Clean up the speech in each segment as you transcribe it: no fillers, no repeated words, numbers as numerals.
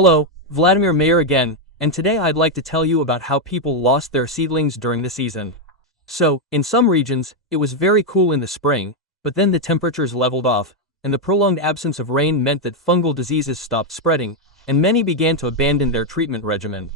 Hello, Vladimir Mayer again, and today I'd like to tell you about how people lost their seedlings during the season. So, in some regions, it was very cool in the spring, but then the temperatures leveled off, and the prolonged absence of rain meant that fungal diseases stopped spreading, and many began to abandon their treatment regimen.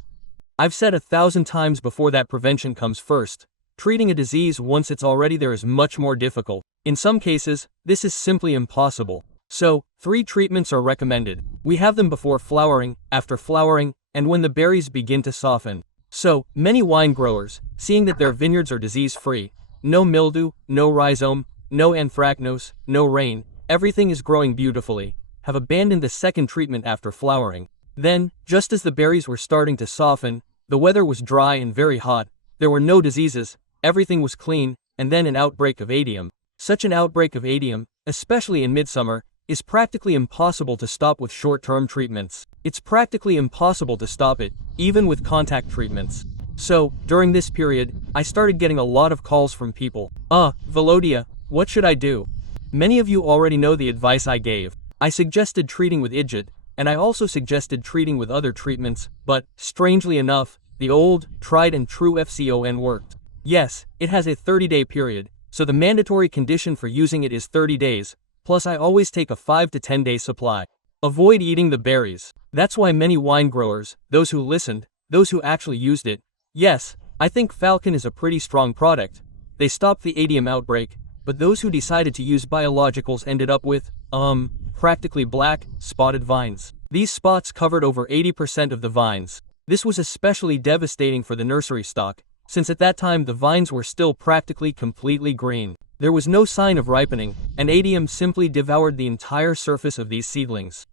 I've said 1,000 times before that prevention comes first. Treating a disease once it's already there is much more difficult. In some cases, this is simply impossible. So, 3 treatments are recommended. We have them before flowering, after flowering, and when the berries begin to soften. So, many wine growers, seeing that their vineyards are disease-free, no mildew, no rhizome, no anthracnose, no rain, everything is growing beautifully, have abandoned the second treatment after flowering. Then, just as the berries were starting to soften, the weather was dry and very hot, there were no diseases, everything was clean, and then an outbreak of adium. Such an outbreak of adium, especially in midsummer, is practically impossible to stop with short-term treatments. It's practically impossible to stop it, even with contact treatments. So, during this period, I started getting a lot of calls from people. Volodya, what should I do? Many of you already know the advice I gave. I suggested treating with idjit, and I also suggested treating with other treatments, but, strangely enough, the old, tried and true FCON worked. Yes, it has a 30-day period, so the mandatory condition for using it is 30 days, plus I always take a 5 to 10 day supply. Avoid eating the berries. That's why many wine growers, those who listened, those who actually used it. Yes, I think Falcon is a pretty strong product. They stopped the adium outbreak, but those who decided to use biologicals ended up with, practically black, spotted vines. These spots covered over 80% of the vines. This was especially devastating for the nursery stock, since at that time the vines were still practically completely green. There was no sign of ripening, and adium simply devoured the entire surface of these seedlings.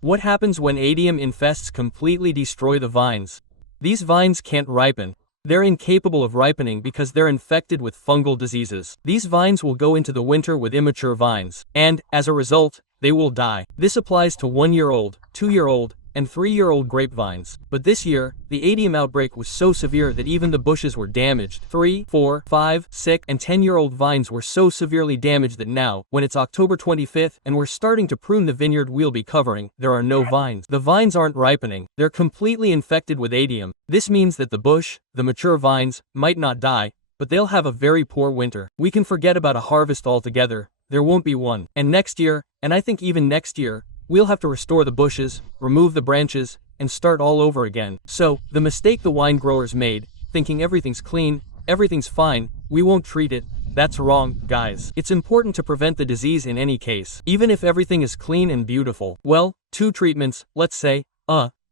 What happens when adium infests completely destroy the vines? These vines can't ripen. They're incapable of ripening because they're infected with fungal diseases. These vines will go into the winter with immature vines, and, as a result, they will die. This applies to 1-year-old, 2-year-old, and 3-year-old grapevines. But this year, the adium outbreak was so severe that even the bushes were damaged. 3, 4, 5, 6, and 10-year-old vines were so severely damaged that now, when it's October 25th and we're starting to prune the vineyard we'll be covering, there are no vines. The vines aren't ripening. They're completely infected with adium. This means that the bush, the mature vines, might not die, but they'll have a very poor winter. We can forget about a harvest altogether. There won't be one. And next year, and I think even next year, we'll have to restore the bushes, remove the branches, and start all over again. So, the mistake the wine growers made, thinking everything's clean, everything's fine, we won't treat it, that's wrong, guys. It's important to prevent the disease in any case, even if everything is clean and beautiful. Well, 2 treatments, let's say,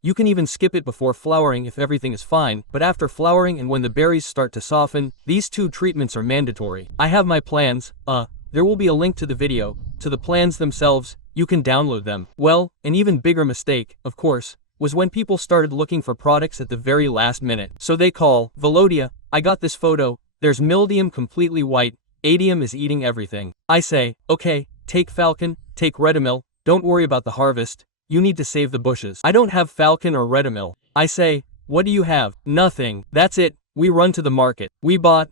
you can even skip it before flowering if everything is fine, but after flowering and when the berries start to soften, these 2 treatments are mandatory. I have my plans, there will be a link to the video, to the plans themselves, you can download them. Well, an even bigger mistake, of course, was when people started looking for products at the very last minute. So they call, Volodya, I got this photo, there's mildium completely white, adium is eating everything. I say, okay, take Falcon, take Redamil, don't worry about the harvest, you need to save the bushes. I don't have Falcon or Redamil. I say, what do you have? Nothing. That's it, we run to the market. We bought,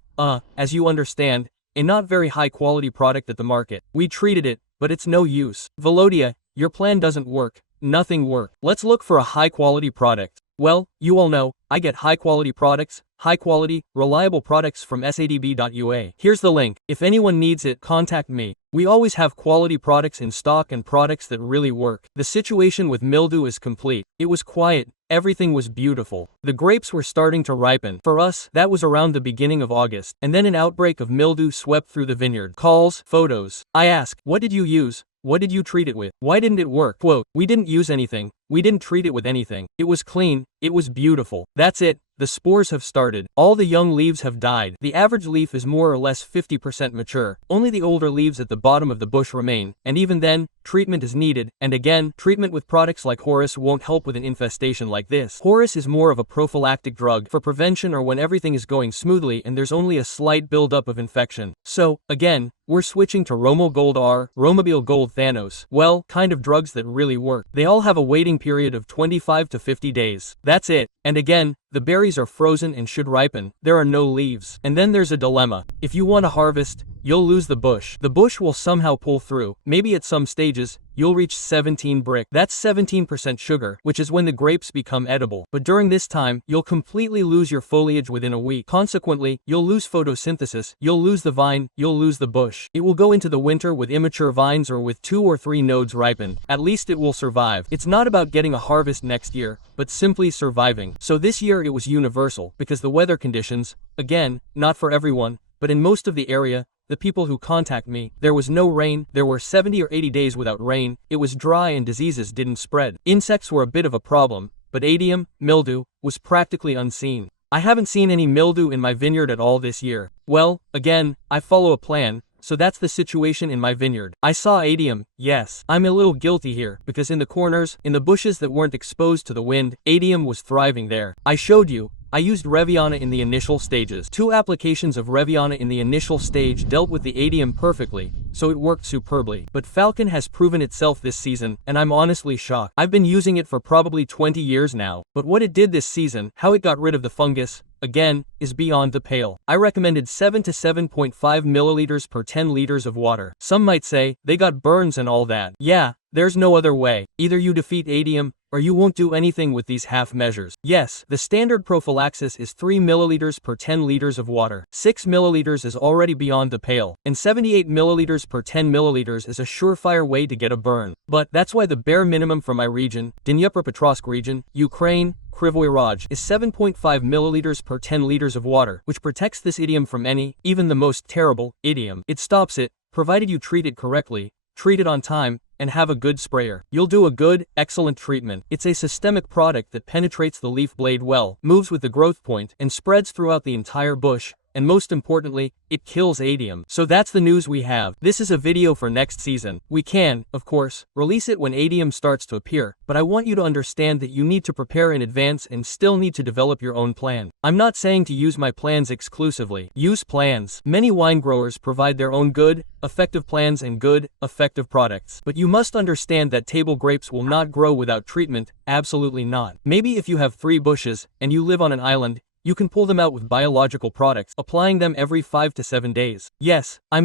as you understand, a not very high quality product at the market. We treated it, but it's no use. Volodya, your plan doesn't work. Nothing worked. Let's look for a high quality product. Well, you all know, I get high quality products, high quality, reliable products from sadb.ua. Here's the link. If anyone needs it, contact me. We always have quality products in stock and products that really work. The situation with mildew is complete. It was quiet. Everything was beautiful. The grapes were starting to ripen. For us, that was around the beginning of August. And then an outbreak of mildew swept through the vineyard. Calls, photos. I ask, what did you use? What did you treat it with? Why didn't it work? Quote, we didn't use anything. We didn't treat it with anything. It was clean. It was beautiful. That's it. The spores have started. All the young leaves have died. The average leaf is more or less 50% mature. Only the older leaves at the bottom of the bush remain, and even then, treatment is needed, and again, treatment with products like Horus won't help with an infestation like this. Horus is more of a prophylactic drug for prevention or when everything is going smoothly and there's only a slight buildup of infection. So, again, we're switching to Romel Gold R, Romabil Gold Thanos. Well, kind of drugs that really work. They all have a waiting period of 25 to 50 days. That's it. And again, the berries are frozen and should ripen, there are no leaves. And then there's a dilemma. If you want to harvest, you'll lose the bush. The bush will somehow pull through. Maybe at some stages, you'll reach 17 brick. That's 17% sugar, which is when the grapes become edible. But during this time, you'll completely lose your foliage within a week. Consequently, you'll lose photosynthesis, you'll lose the vine, you'll lose the bush. It will go into the winter with immature vines or with 2 or 3 nodes ripened. At least it will survive. It's not about getting a harvest next year, but simply surviving. So this year it was universal, because the weather conditions, again, not for everyone, but in most of the area, the people who contact me, there was no rain, there were 70 or 80 days without rain, it was dry and diseases didn't spread. Insects were a bit of a problem, but adium, mildew, was practically unseen. I haven't seen any mildew in my vineyard at all this year. Well, again, I follow a plan, so that's the situation in my vineyard. I saw adium, yes. I'm a little guilty here, because in the corners, in the bushes that weren't exposed to the wind, adium was thriving there. I showed you. I used Reviana in the initial stages. 2 applications of Reviana in the initial stage dealt with the adium perfectly, so it worked superbly. But Falcon has proven itself this season, and I'm honestly shocked. I've been using it for probably 20 years now, but what it did this season, how it got rid of the fungus, again, is beyond the pale. I recommended 7 to 7.5 milliliters per 10 liters of water. Some might say, they got burns and all that. Yeah, there's no other way. Either you defeat adium, or you won't do anything with these half measures. Yes, the standard prophylaxis is 3 milliliters per 10 liters of water. 6 milliliters is already beyond the pale, and 78 milliliters per 10 milliliters is a surefire way to get a burn. But that's why the bare minimum for my region, Dnipropetrovsk region, Ukraine, Krivoy Raj, is 7.5 milliliters per 10 liters of water, which protects this idiom from any, even the most terrible, idiom. It stops it, provided you treat it correctly, treat it on time, and have a good sprayer. You'll do a good, excellent treatment. It's a systemic product that penetrates the leaf blade well, moves with the growth point, and spreads throughout the entire bush, and most importantly, it kills adium. So that's the news we have. This is a video for next season. We can, of course, release it when adium starts to appear, but I want you to understand that you need to prepare in advance and still need to develop your own plan. I'm not saying to use my plans exclusively. Use plans. Many wine growers provide their own good, effective plans and good, effective products. But you must understand that table grapes will not grow without treatment, absolutely not. Maybe if you have 3 bushes, and you live on an island, you can pull them out with biological products, applying them every 5 to 7 days. Yes, I'm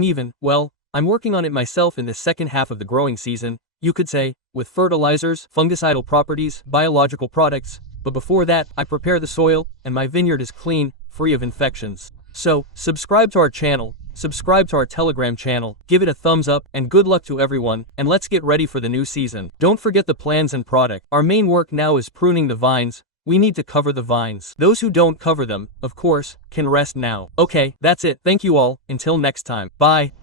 working on it myself in the second half of the growing season, you could say, with fertilizers, fungicidal properties, biological products, but before that, I prepare the soil, and my vineyard is clean, free of infections. So, subscribe to our channel, subscribe to our Telegram channel, give it a thumbs up, and good luck to everyone, and let's get ready for the new season. Don't forget the plans and product. Our main work now is pruning the vines. We need to cover the vines. Those who don't cover them, of course, can rest now. Okay, that's it. Thank you all. Until next time. Bye.